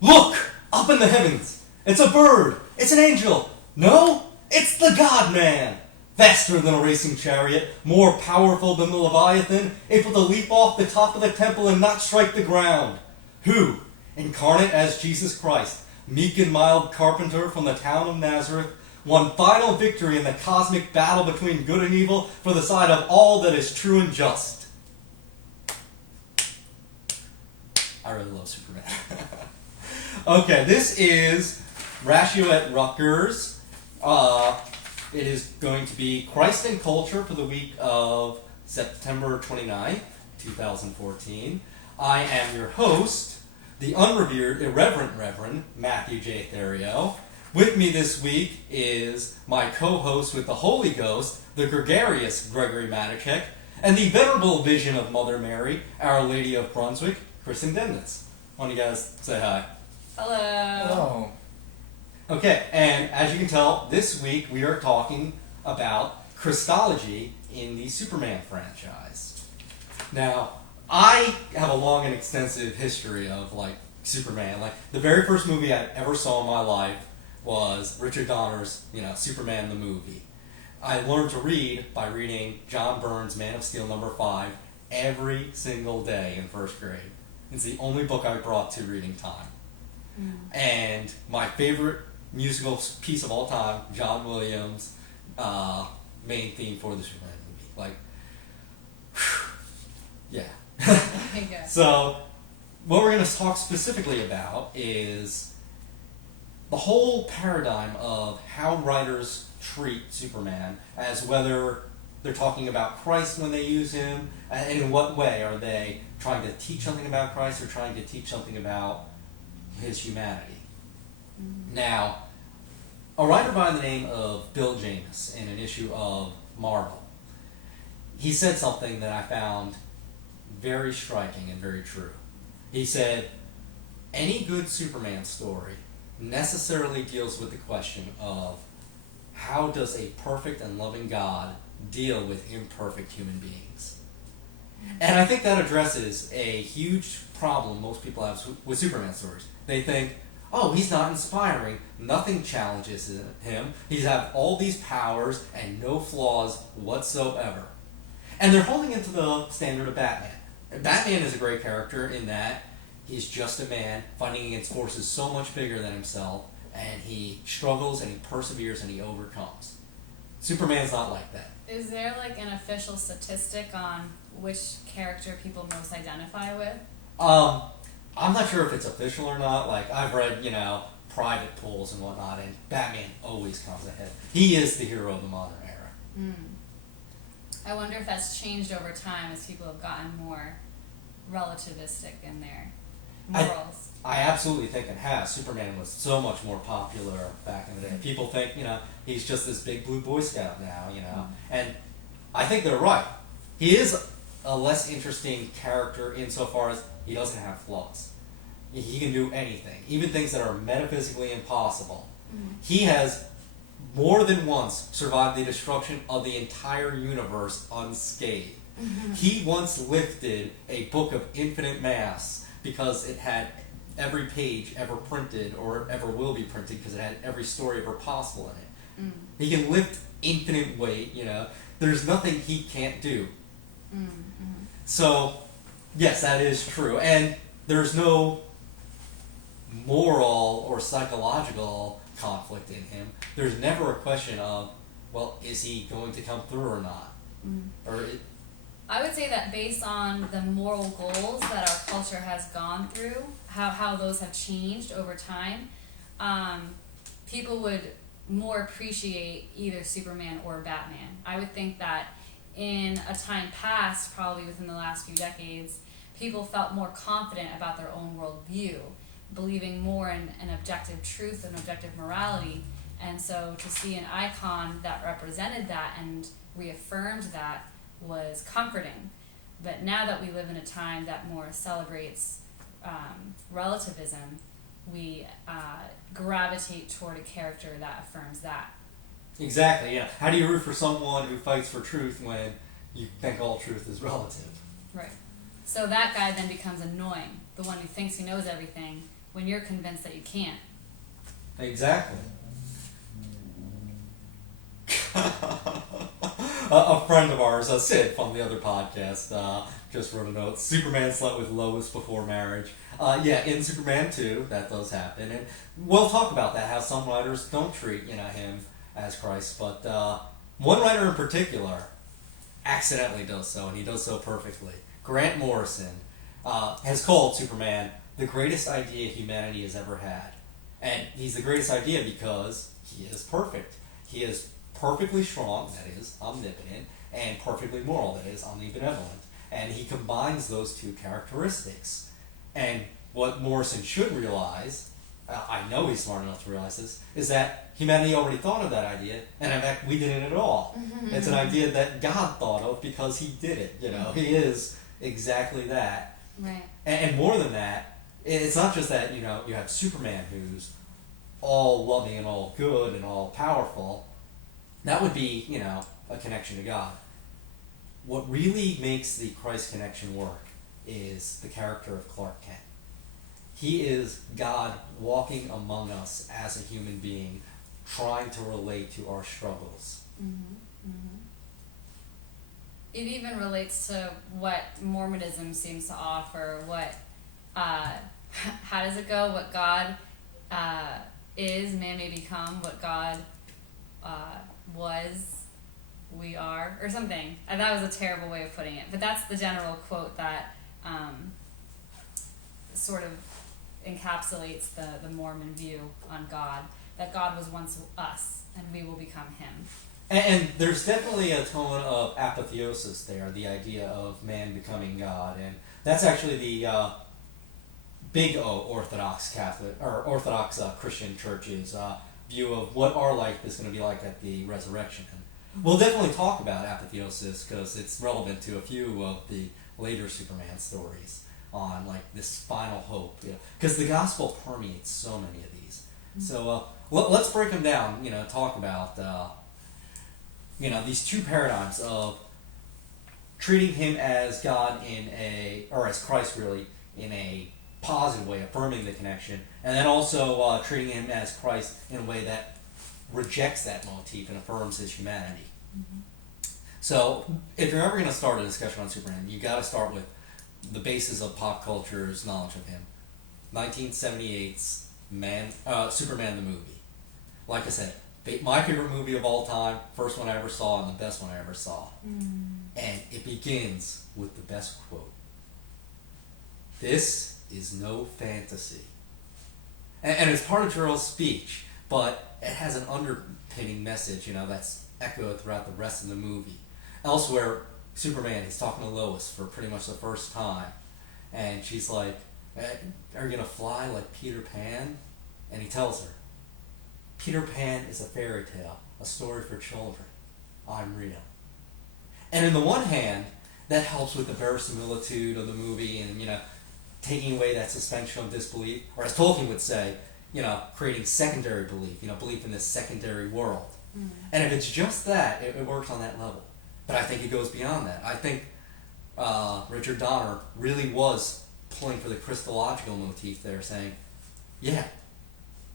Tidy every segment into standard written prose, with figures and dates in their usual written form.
Look! Up in the heavens! It's a bird! It's an angel! No? It's the God-Man! Faster than a racing chariot, more powerful than the Leviathan, able to leap off the top of the temple and not strike the ground. Who, incarnate as Jesus Christ, meek and mild carpenter from the town of Nazareth, won final victory in the cosmic battle between good and evil for the side of all that is true and just. I really love Superman. Okay, this is Ratio at Rutgers. It is going to be Christ and Culture for the week of September 29th, 2014. I am your host, the unrevered, irreverent Reverend Matthew J. Theriot. With me this week is my co-host with the Holy Ghost, the gregarious Gregory Matichek, and the venerable vision of Mother Mary, Our Lady of Brunswick, Kristen Demnitz. Why don't you guys say hi? Hello. Hello. Okay, and as you can tell, this week we are talking about Christology in the Superman franchise. Now, I have a long and extensive history of, Superman. The very first movie I ever saw in my life was Richard Donner's, Superman the movie. I learned to read by reading John Byrne's Man of Steel #5 every single day in first grade. It's the only book I brought to reading time. And my favorite musical piece of all time, John Williams' main theme for the Superman movie. Yeah. So, what we're going to talk specifically about is the whole paradigm of how writers treat Superman, as whether they're talking about Christ when they use him, and in what way are they trying to teach something about Christ or trying to teach something about his humanity. Now, a writer by the name of Bill James in an issue of Marvel, he said something that I found very striking and very true. He said, any good Superman story necessarily deals with the question of how does a perfect and loving God deal with imperfect human beings? And I think that addresses a huge problem most people have with Superman stories. They think, oh, he's not inspiring, nothing challenges him, he's have all these powers and no flaws whatsoever. And they're holding it to the standard of Batman. And Batman is a great character in that he's just a man fighting against forces so much bigger than himself, and he struggles and he perseveres and he overcomes. Superman's not like that. Is there an official statistic on which character people most identify with? I'm not sure if it's official or not. I've read, private polls and whatnot, and Batman always comes ahead. He is the hero of the modern era. I wonder if that's changed over time as people have gotten more relativistic in their morals. I absolutely think it has. Superman was so much more popular back in the day. People think, he's just this big blue Boy Scout now, And I think they're right. He is a less interesting character insofar as he doesn't have flaws. He can do anything, even things that are metaphysically impossible. He has more than once survived the destruction of the entire universe unscathed. He once lifted a book of infinite mass because it had every page ever printed or ever will be printed because it had every story ever possible in it. He can lift infinite weight, There's nothing he can't do. So, yes, that is true. And there's no moral or psychological conflict in him. There's never a question of, well, is he going to come through or not? I would say that based on the moral goals that our culture has gone through, how those have changed over time, people would more appreciate either Superman or Batman. I would think that in a time past, probably within the last few decades, people felt more confident about their own worldview, believing more in an objective truth and objective morality. And so to see an icon that represented that and reaffirmed that was comforting. But now that we live in a time that more celebrates relativism, we gravitate toward a character that affirms that. Exactly, yeah. How do you root for someone who fights for truth when you think all truth is relative? Right. So that guy then becomes annoying. The one who thinks he knows everything when you're convinced that you can't. Exactly. A friend of ours, Sid from the other podcast, just wrote a note. Superman slept with Lois before marriage. Yeah, in Superman 2, that does happen, and we'll talk about that. How some writers don't treat him as Christ, but one writer in particular accidentally does so, and he does so perfectly. Grant Morrison has called Superman the greatest idea humanity has ever had, and he's the greatest idea because he is perfect. He is perfectly strong, that is, omnipotent, and perfectly moral, that is, omnibenevolent. And he combines those two characteristics. And what Morrison should realize, I know he's smart enough to realize this, is that humanity already thought of that idea, and in fact, we didn't at all. It's an idea that God thought of because he did it, He is exactly that. Right. And more than that, it's not just that, you have Superman who's all loving and all good and all powerful. That would be, a connection to God. What really makes the Christ connection work is the character of Clark Kent. He is God walking among us as a human being, trying to relate to our struggles. It even relates to what Mormonism seems to offer, what, how does it go? What God is, man may become. What God was, we are, or something. And that was a terrible way of putting it, but that's the general quote that sort of encapsulates the Mormon view on God, that God was once us and we will become him. And there's definitely a tone of apotheosis there, the idea of man becoming God, and that's actually the big O Orthodox Catholic or Orthodox Christian church's view of what our life is going to be like at the resurrection. And we'll definitely talk about apotheosis because it's relevant to a few of the later Superman stories on this final hope. Because the gospel permeates so many of these. So let's break them down. Talk about these two paradigms of treating him as God or as Christ really, in a positive way, affirming the connection, and then also treating him as Christ in a way that rejects that motif and affirms his humanity. So, if you're ever going to start a discussion on Superman, you got to start with the basis of pop culture's knowledge of him. 1978's Superman the movie. Like I said, my favorite movie of all time, first one I ever saw, and the best one I ever saw. And it begins with the best quote. "This is no fantasy." And it's part of Jor-El's speech, but it has an underpinning message, that's echoed throughout the rest of the movie. Elsewhere, Superman, he's talking to Lois for pretty much the first time, and she's like, "Are you gonna fly like Peter Pan?" And he tells her, "Peter Pan is a fairy tale, a story for children. I'm real." And on the one hand, that helps with the verisimilitude of the movie and, taking away that suspension of disbelief, or as Tolkien would say, creating secondary belief, belief in this secondary world. And if it's just that, it works on that level. But I think it goes beyond that. I think Richard Donner really was pulling for the Christological motif there, saying, yeah,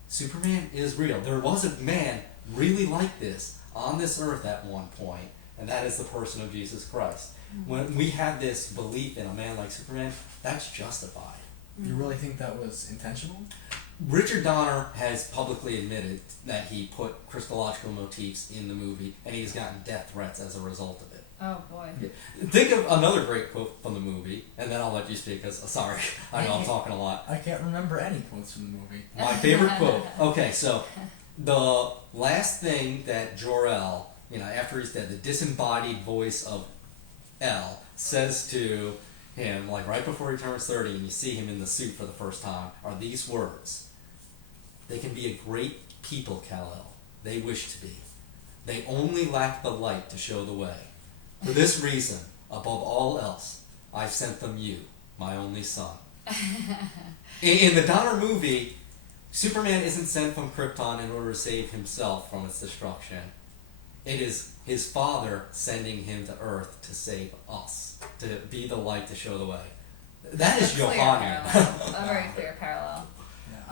Superman is real. There was a man really like this on this earth at one point, and that is the person of Jesus Christ. When we have this belief in a man like Superman, that's justified. You really think that was intentional? Richard Donner has publicly admitted that he put Christological motifs in the movie, and he's gotten death threats as a result of it. Oh boy. Yeah. Think of another great quote from the movie, and then I'll let you speak, because, sorry, I know I'm talking a lot. I can't remember any quotes from the movie. My favorite quote. Okay, so the last thing that Jor-El, after he's dead, the disembodied voice of El says to him, right before he turns 30 and you see him in the suit for the first time, are these words: "They can be a great people, Kal-El. They wish to be. They only lack the light to show the way. For this reason, above all else, I've sent them you, my only son." In the Donner movie, Superman isn't sent from Krypton in order to save himself from its destruction. It is his father sending him to Earth to save us, to be the light to show the way. That is Johannian. A very clear parallel.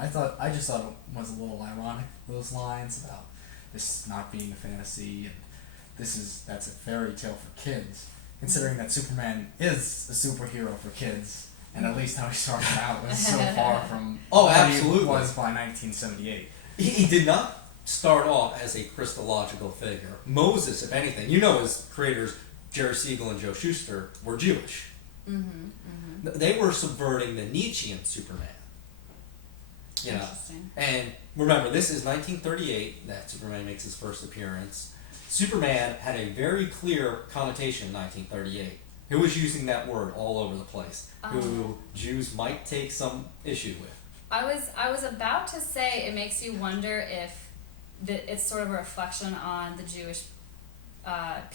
I just thought it was a little ironic, those lines about this not being a fantasy and that's a fairy tale for kids, considering that Superman is a superhero for kids, and at least how he started out was so far from absolutely. He was by 1978. He did not start off as a Christological figure. Moses, if anything, his creators, Jerry Siegel and Joe Shuster, were Jewish. They were subverting the Nietzschean Superman. Interesting. And remember, this is 1938 that Superman makes his first appearance. Superman had a very clear connotation in 1938. Who was using that word all over the place? Who Jews might take some issue with. I was about to say it makes you wonder if it's sort of a reflection on the Jewish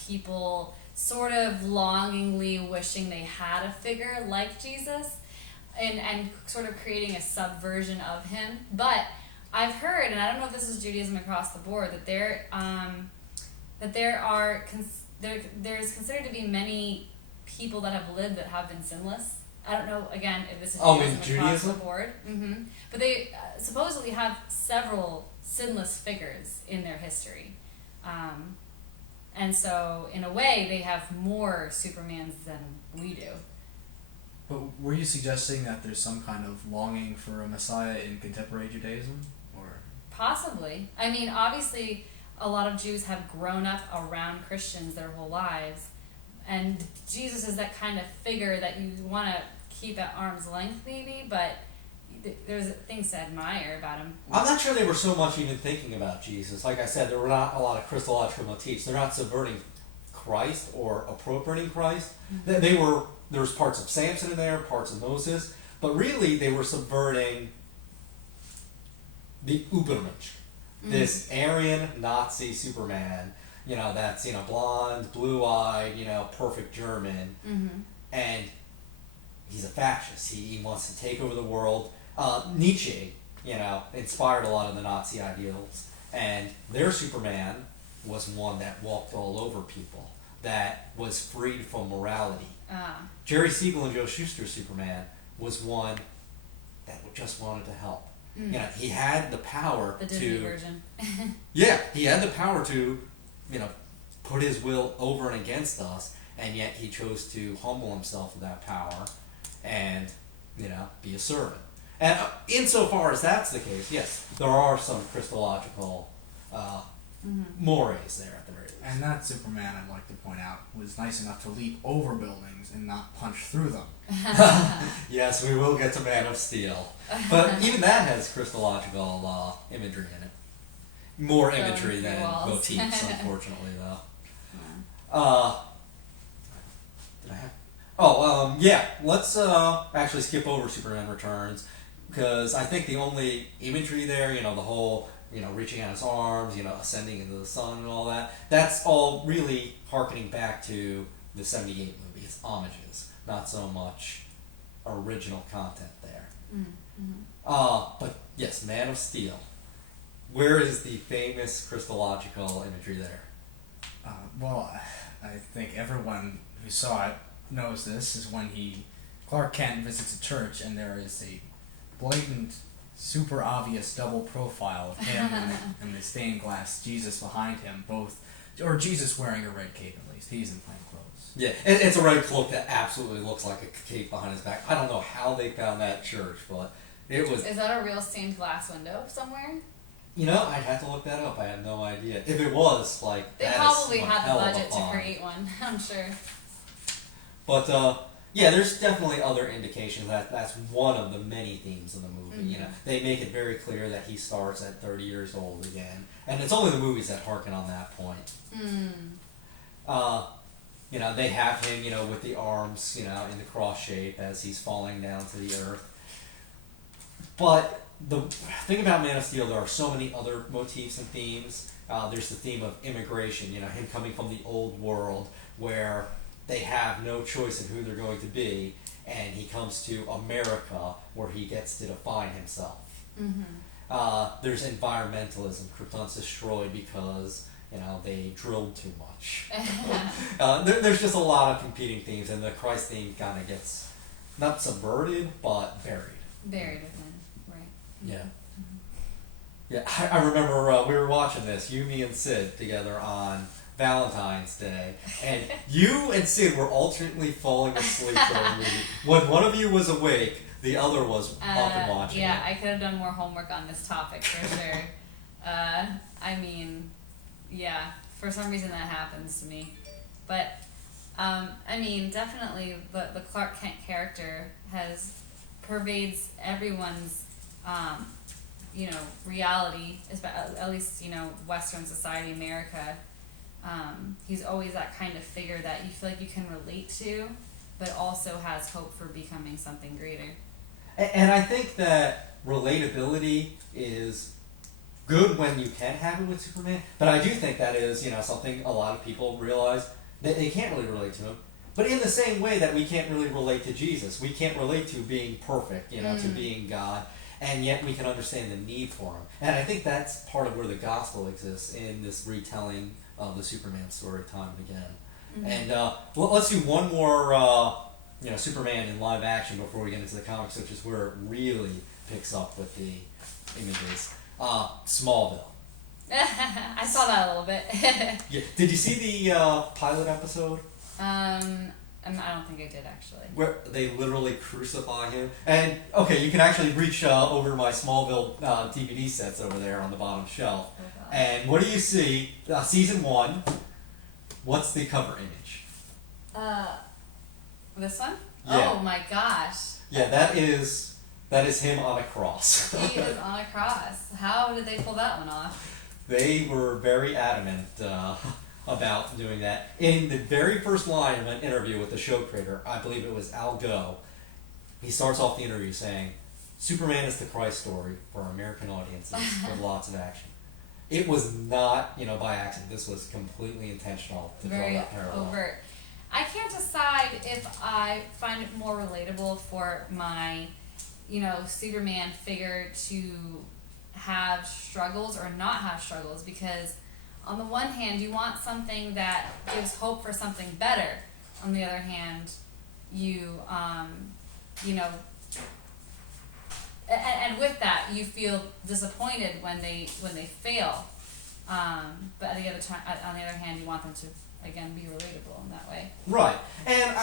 people sort of longingly wishing they had a figure like Jesus and sort of creating a subversion of him. But I've heard, and I don't know if this is Judaism across the board, that there's considered to be many people that have lived that have been sinless. I don't know, again, if this is Judaism across the board. But they supposedly have several sinless figures in their history. And so, in a way, they have more Supermans than we do. But were you suggesting that there's some kind of longing for a Messiah in contemporary Judaism? Or Possibly. I mean, obviously, a lot of Jews have grown up around Christians their whole lives. And Jesus is that kind of figure that you want to keep at arm's length, maybe, but there's things to admire about him. I'm not sure they were so much even thinking about Jesus. Like I said, there were not a lot of Christological motifs. They're not subverting Christ or appropriating Christ. There was parts of Samson in there, parts of Moses, but really they were subverting the Übermensch, this Aryan Nazi Superman, that's, blonde, blue-eyed, perfect German, and he's a fascist. He wants to take over the world. Nietzsche, inspired a lot of the Nazi ideals, and their Superman was one that walked all over people, that was freed from morality. Jerry Siegel and Joe Shuster's Superman was one that just wanted to help. He had the power the Disney version. He had the power to, put his will over and against us, and yet he chose to humble himself to that power and, be a servant. And insofar as that's the case, yes, there are some Christological mores there at the very least. And that Superman, I'd like to point out, was nice enough to leap over buildings and not punch through them. Yes, we will get to Man of Steel. But even that has Christological imagery in it. More imagery than motifs, unfortunately, though. Did I have... let's actually skip over Superman Returns, because I think the only imagery there, the whole... reaching out his arms, ascending into the sun and all that. That's all really harkening back to the 78 movie. It's homages, not so much original content there. But yes, Man of Steel. Where is the famous Christological imagery there? Well, I think everyone who saw it knows this, is when Clark Kent visits a church and there is a blatant, super obvious double profile of him and the stained glass Jesus behind him, or Jesus wearing a red cape at least. He's in plain clothes. Yeah, it's a red cloak that absolutely looks like a cape behind his back. I don't know how they found that church, but it was... Is that a real stained glass window somewhere? I'd have to look that up. I have no idea. If it was, they probably had the budget to create one, I'm sure. But, there's definitely other indications that that's one of the many themes of the movie. They make it very clear that he starts at 30 years old again, and it's only the movies that harken on that point. They have him, with the arms, in the cross shape as he's falling down to the earth. But the thing about Man of Steel, there are so many other motifs and themes. There's the theme of immigration, him coming from the old world where they have no choice in who they're going to be, and he comes to America where he gets to define himself. There's environmentalism. Krypton's destroyed because they drilled too much. There's just a lot of competing themes, and the Christ theme kind of gets not subverted but buried. Buried within, right? Yeah. Yeah, I remember we were watching this, you, me, and Sid together on Valentine's Day, and you and Sid were alternately falling asleep during the movie. When one of you was awake, the other was up and watching Yeah, it. I could have done more homework on this topic for sure. I mean, yeah, for some reason that happens to me. But, I mean, definitely the Clark Kent character pervades everyone's, reality, at least, Western society, America. He's always that kind of figure that you feel like you can relate to, but also has hope for becoming something greater. And I think that relatability is good when you can have it with Superman, but I do think that is, something a lot of people realize that they can't really relate to him. But in the same way that we can't really relate to Jesus, we can't relate to being perfect, to being God, and yet we can understand the need for him. And I think that's part of where the gospel exists in this retelling of the Superman story time and again. Mm-hmm. And let's do one more, Superman in live action before we get into the comics, which is where it really picks up with the images. Smallville. I saw that a little bit. Yeah. Did you see the pilot episode? I don't think I did actually. Where they literally crucify him. And, okay, you can actually reach over my Smallville DVD sets over there on the bottom shelf. Oh, and what do you see? Season 1, what's the cover image? This one? Yeah. Oh my gosh. Yeah, that is him on a cross. He is on a cross. How did they pull that one off? They were very adamant about doing that. In the very first line of an interview with the show creator, I believe it was Al Gough, he starts off the interview saying, Superman is the Christ story for American audiences with lots of action. It was not, by accident. This was completely intentional to draw that parallel. Overt. I can't decide if I find it more relatable for my, Superman figure to have struggles or not have struggles, because on the one hand you want something that gives hope for something better. On the other hand, you and with that you feel disappointed when they fail. But on the other hand, you want them to again be relatable in that way. Right, and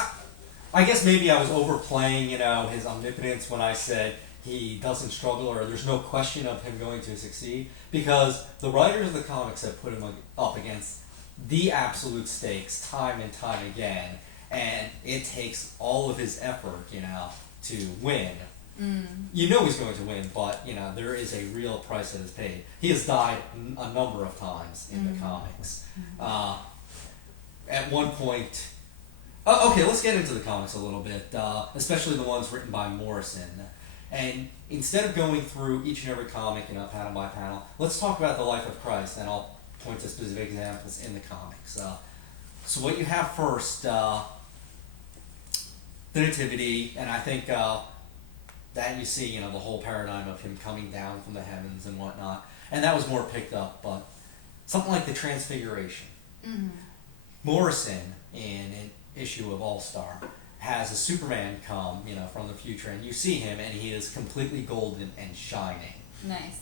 I guess maybe I was overplaying, his omnipotence when I said he doesn't struggle or there's no question of him going to succeed, because the writers of the comics have put him up against the absolute stakes time and time again, and it takes all of his effort, to win. You know he's going to win, but there is a real price that is paid. He has died a number of times in the comics. At one point, okay, let's get into the comics a little bit, especially the ones written by Morrison. And instead of going through each and every comic, panel by panel, let's talk about the life of Christ, and I'll point to specific examples in the comics. So what you have first, the Nativity, and I think that you see, the whole paradigm of him coming down from the heavens and whatnot, and that was more picked up, but something like the Transfiguration. Mm-hmm. Morrison, in an issue of All-Star, has a Superman come, from the future, and you see him, and he is completely golden and shining. Nice.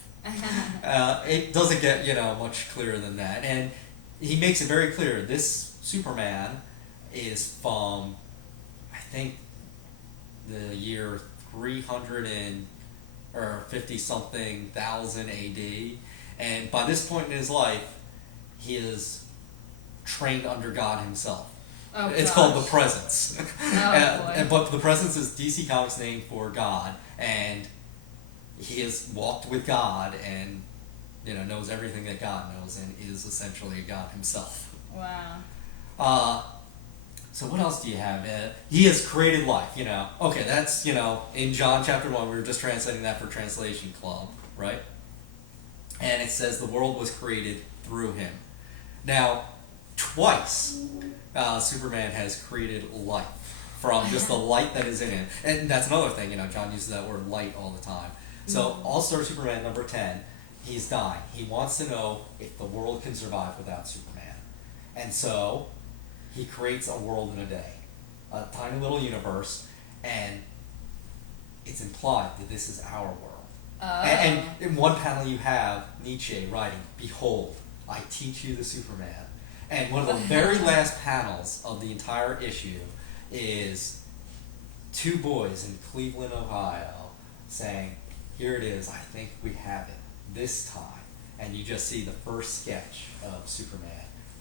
It doesn't get, much clearer than that, and he makes it very clear, this Superman is from, I think, the year 350-something thousand AD, and by this point in his life, he is trained under God himself. Oh, it's called the Presence. Oh, but the Presence is DC Comics' name for God, and he has walked with God and knows everything that God knows and is essentially God himself. Wow. So what else do you have? He has created life, Okay, that's, in John chapter 1, we were just translating that for Translation Club, right? And it says the world was created through him. Now, twice, Superman has created life from just the light that is in him. And that's another thing, John uses that word light all the time. So, All-Star Superman number 10, he's dying. He wants to know if the world can survive without Superman. And so, he creates a world in a day. A tiny little universe, and it's implied that this is our world. And in one panel you have Nietzsche writing, "Behold, I teach you the Superman." And one of the very last panels of the entire issue is two boys in Cleveland, Ohio, saying, "Here it is, I think we have it this time." And you just see the first sketch of Superman.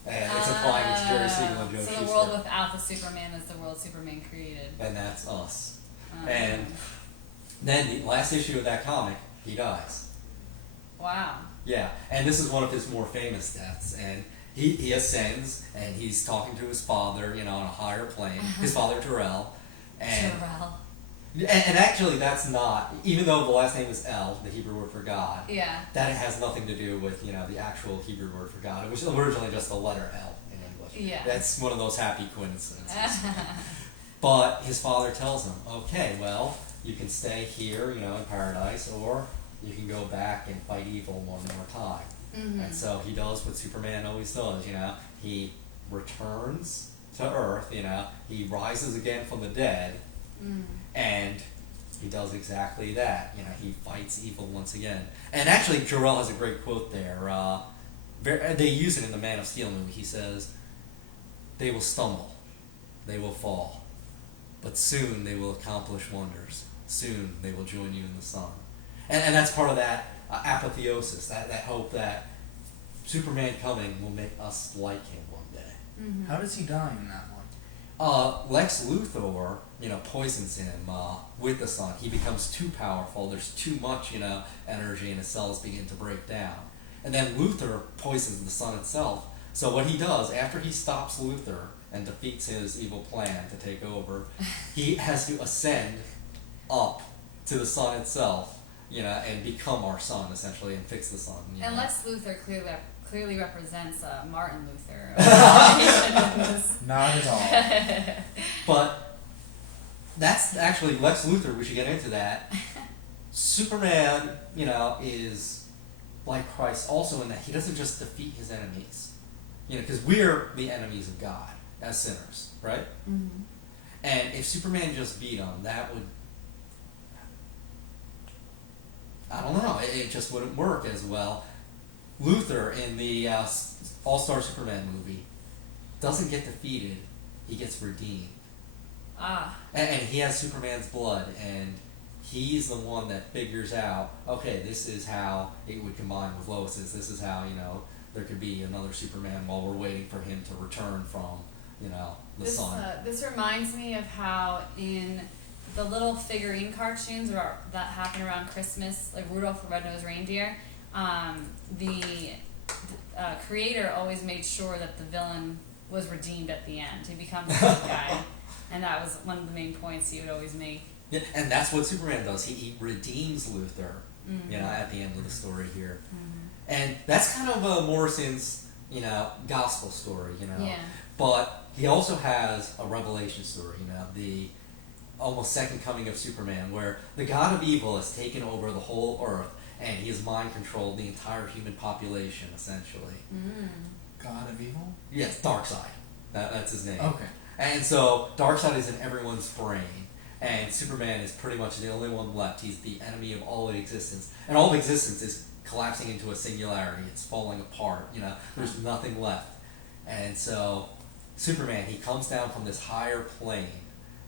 And it's implying it's Jerry Siegel and Joe Shuster. So the world without the Superman is the world Superman created. And that's us. And then the last issue of that comic, he dies. Wow. Yeah, and this is one of his more famous deaths. And he ascends, and he's talking to his father, on a higher plane. His father, Jor-El. And actually, that's not, even though the last name is El, the Hebrew word for God, that has nothing to do with, the actual Hebrew word for God. It was originally just the letter L in English. Yeah. That's one of those happy coincidences. But his father tells him, okay, well, you can stay here, in paradise, or you can go back and fight evil one more time. Mm-hmm. And so he does what Superman always does, he returns to Earth, he rises again from the dead, and he does exactly that. He fights evil once again. And actually, Jor-El has a great quote there. They use it in the Man of Steel movie. He says, "They will stumble, they will fall, but soon they will accomplish wonders. Soon they will join you in the sun." And that's part of that apotheosis, that hope that Superman coming will make us like him one day. Mm-hmm. How does he die in that one? Lex Luthor, poisons him with the sun. He becomes too powerful. There's too much, energy, and his cells begin to break down. And then Luthor poisons the sun itself. So what he does, after he stops Luthor and defeats his evil plan to take over, he has to ascend up to the sun itself, and become our sun, essentially, and fix the sun. And Lex Luthor clearly represents Martin Luther. Not at all. But that's actually Lex Luthor. We should get into that. Superman, is like Christ also in that he doesn't just defeat his enemies. Because we're the enemies of God as sinners, right? Mm-hmm. And if Superman just beat him, that would... I don't know. It just wouldn't work as well. Luthor in the All-Star Superman movie doesn't get defeated. He gets redeemed. And he has Superman's blood, and he's the one that figures out, okay, this is how it would combine with Lois's. This is how, there could be another Superman while we're waiting for him to return from, the sun. This reminds me of how in the little figurine cartoons that happen around Christmas, like Rudolph the Red-Nosed Reindeer, the creator always made sure that the villain was redeemed at the end. He becomes a good guy, and that was one of the main points he would always make. Yeah, and that's what Superman does. He redeems Luthor, at the end of the story here. Mm-hmm. And that's kind of Morrison's, gospel story, Yeah. But he also has a revelation story, the almost second coming of Superman, where the god of evil has taken over the whole earth, and he has mind-controlled the entire human population, essentially. God of evil? Yes, Darkseid. That's his name. Okay. And so, Darkseid is in everyone's brain, and Superman is pretty much the only one left. He's the enemy of all of existence. And all of existence is collapsing into a singularity. It's falling apart, There's nothing left. And so, Superman, he comes down from this higher plane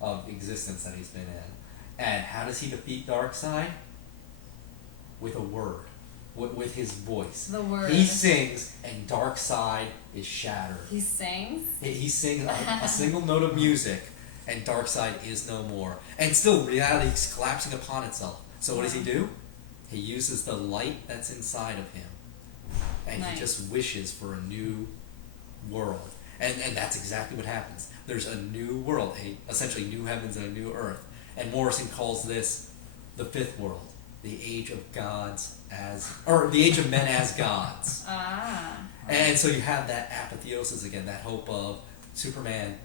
of existence that he's been in. And how does he defeat Darkseid? With a word. With his voice. The word. He sings, and Darkseid is shattered. He sings? He sings a single note of music, and Darkseid is no more. And still, reality is collapsing upon itself. So what does he do? He uses the light that's inside of him, and he just wishes for a new world. And that's exactly what happens. There's a new world, essentially new heavens and a new earth. And Morrison calls this the fifth world, the age of the age of men as gods. And so you have that apotheosis again, that hope of Superman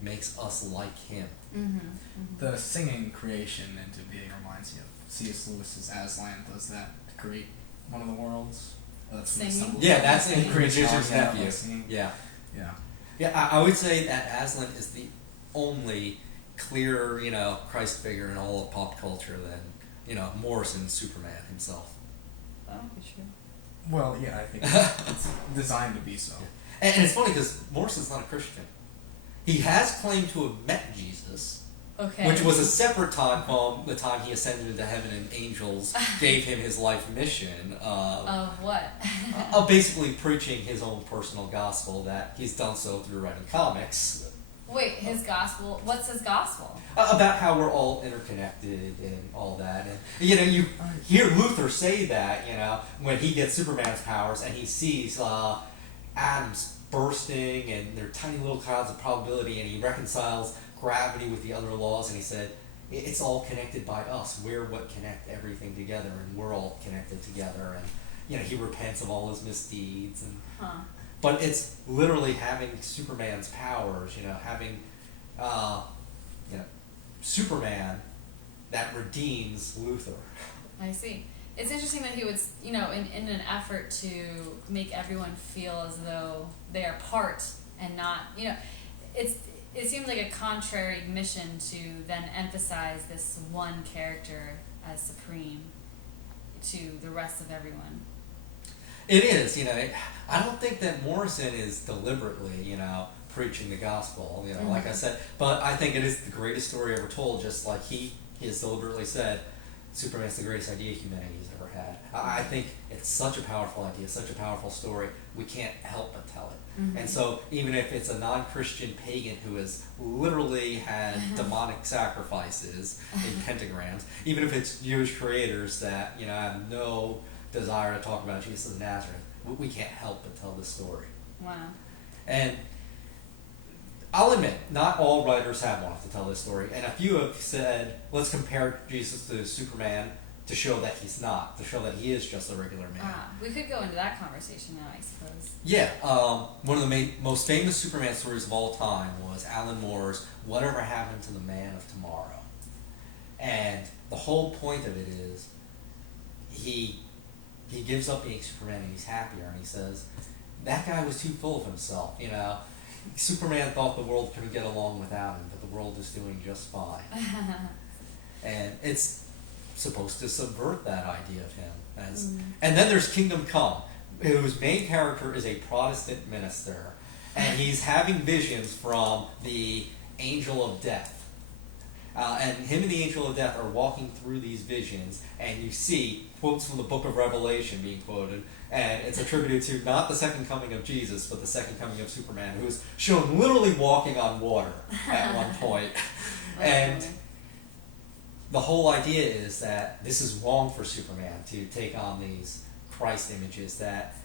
makes us like him. Mm-hmm. Mm-hmm. The singing creation into being reminds me of C.S. Lewis's Aslan does that to create one of the worlds. Singing? Yeah, that's in Creation Magician's Nephew. Yeah. Yeah, I would say that Aslan is the only clear, Christ figure in all of pop culture than Morrison's Superman himself. That would be true. Well, yeah, I think it's designed to be so. And it's funny because Morrison's not a Christian. He has claimed to have met Jesus, Okay. which was a separate time from the time he ascended into heaven and angels gave him his life mission Of what? of basically preaching his own personal gospel that he's done so through writing comics. Wait, his gospel. What's his gospel? About how we're all interconnected and all that. And you hear Luther say that, when he gets Superman's powers and he sees atoms bursting and they're tiny little clouds of probability, and he reconciles gravity with the other laws, and he said, it's all connected by us. We're what connect everything together, and we're all connected together. And he repents of all his misdeeds. And but it's literally having Superman's powers, having Superman that redeems Luther. I see. It's interesting that he would, in an effort to make everyone feel as though they are part and not, it seems like a contrary mission to then emphasize this one character as supreme to the rest of everyone. It is, I don't think that Morrison is deliberately, preaching the gospel, like I said, but I think it is the greatest story ever told, just like he has deliberately said, Superman's the greatest idea humanity's ever had. I think it's such a powerful idea, such a powerful story, we can't help but tell it. Mm-hmm. And so even if it's a non-Christian pagan who has literally had demonic sacrifices in pentagrams, even if it's Jewish creators that, have no desire to talk about Jesus of Nazareth, we can't help but tell this story. Wow. And I'll admit, not all writers have wanted to tell this story, and a few have said, let's compare Jesus to Superman to show that he's not, to show that he is just a regular man. We could go into that conversation now, I suppose. Yeah, one of the most famous Superman stories of all time was Alan Moore's Whatever Happened to the Man of Tomorrow. And the whole point of it is, he gives up being Superman and he's happier, and he says, that guy was too full of himself, Superman thought the world couldn't get along without him, but the world is doing just fine. And it's supposed to subvert that idea of him. And then there's Kingdom Come, whose main character is a Protestant minister, and he's having visions from the Angel of Death. And him and the Angel of Death are walking through these visions, and you see quotes from the Book of Revelation being quoted, and it's attributed to not the second coming of Jesus, but the second coming of Superman, who is shown literally walking on water at one point. And the whole idea is that this is wrong for Superman to take on these Christ images, that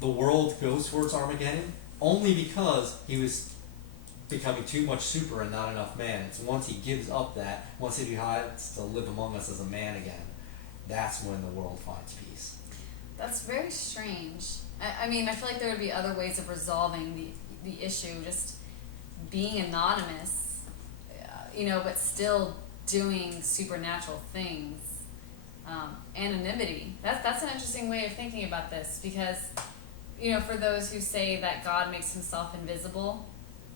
the world goes towards Armageddon only because he was becoming too much super and not enough man. It's once he gives up that, once he decides to live among us as a man again, that's when the world finds peace. That's very strange. I mean, I feel like there would be other ways of resolving the issue, just being anonymous, but still doing supernatural things. Anonymity. That's an interesting way of thinking about this, because, for those who say that God makes himself invisible,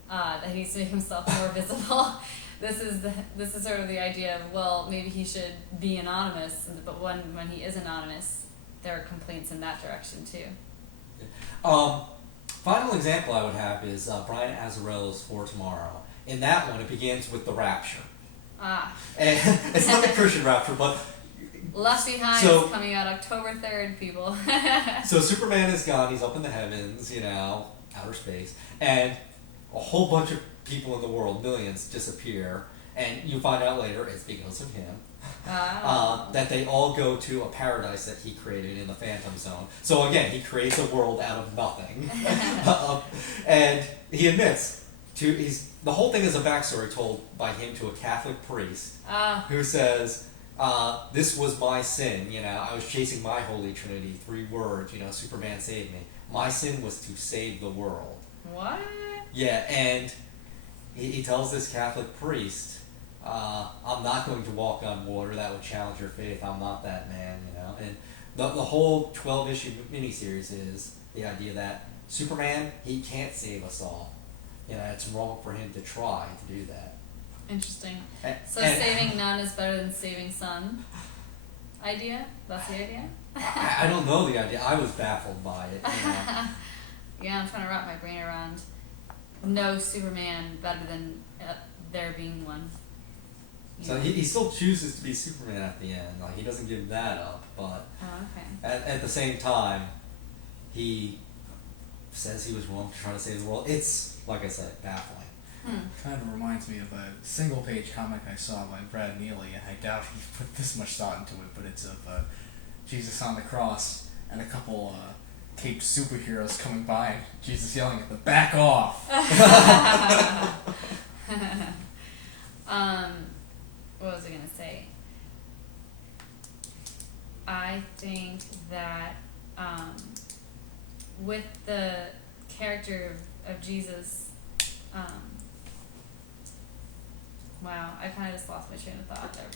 that he needs to make himself more visible, this is sort of the idea of, well, maybe he should be anonymous, but when he is anonymous, there are complaints in that direction too. Final example I would have is Brian Azzarello's For Tomorrow. In that one, it begins with the rapture. And it's not the Christian rapture, but Left Behind is coming out October 3rd, people. So Superman is gone, he's up in the heavens, outer space, and a whole bunch of people in the world, millions, disappear, and you find out later it's because of him. That they all go to a paradise that he created in the Phantom Zone. So again, he creates a world out of nothing. And he admits, the whole thing is a backstory told by him to a Catholic priest who says, this was my sin, I was chasing my Holy Trinity, 3 words, Superman saved me. My sin was to save the world. What? Yeah, and he tells this Catholic priest, I'm not going to walk on water, that would challenge your faith, I'm not that man, And the whole 12-issue miniseries is the idea that Superman, he can't save us all. It's wrong for him to try to do that. Interesting. So saving none is better than saving some? idea? That's the idea? I don't know the idea. I was baffled by it. Yeah, I'm trying to wrap my brain around no Superman better than there being one. So he still chooses to be Superman at the end. Like, he doesn't give that up, but at the same time, he says he was wrong to try to save the world. It's, like I said, baffling. Kind of reminds me of a single-page comic I saw by Brad Neely. I doubt he put this much thought into it, but it's of Jesus on the cross and a couple caped superheroes coming by, and Jesus yelling at them, "Back off!" What was I gonna say? I think that with the character of Jesus, wow, I kind of just lost my train of thought there.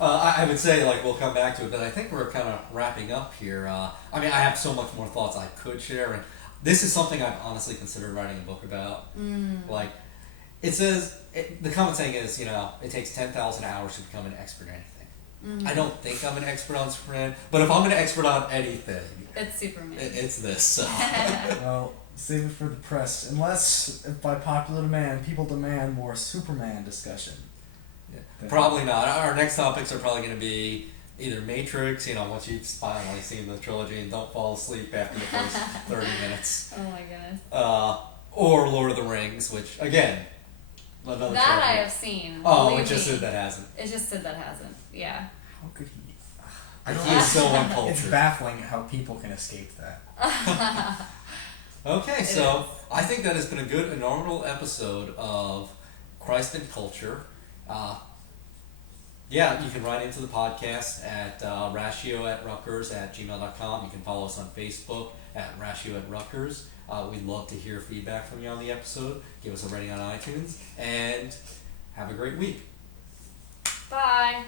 I would say, like, we'll come back to it, but I think we're kind of wrapping up here. I mean, I have so much more thoughts I could share, and this is something I've honestly considered writing a book about. Like, it says, the common saying is, you know, it takes 10,000 hours to become an expert in anything. I don't think I'm an expert on Superman, but if I'm an expert on anything, it's Superman. It's this. So. Well, save it for the press, unless, if by popular demand, people demand more Superman discussion. Probably not. Our next topics are probably going to be either Matrix, you know, once you've finally seen the trilogy and don't fall asleep after the first 30 minutes. Oh my goodness. Or Lord of the Rings, which, again, another that trilogy. I have seen. Oh, it just said that hasn't. It just said that hasn't. Yeah. How could he? I don't know. He's so uncultured. It's baffling how people can escape that. Okay, so I think that has been a good inaugural episode of Christ and Culture. Yeah, you can write into the podcast at ratioatrutgers@gmail.com. You can follow us on Facebook at ratioatrutgers. We'd love to hear feedback from you on the episode. Give us a rating on iTunes, and have a great week. Bye.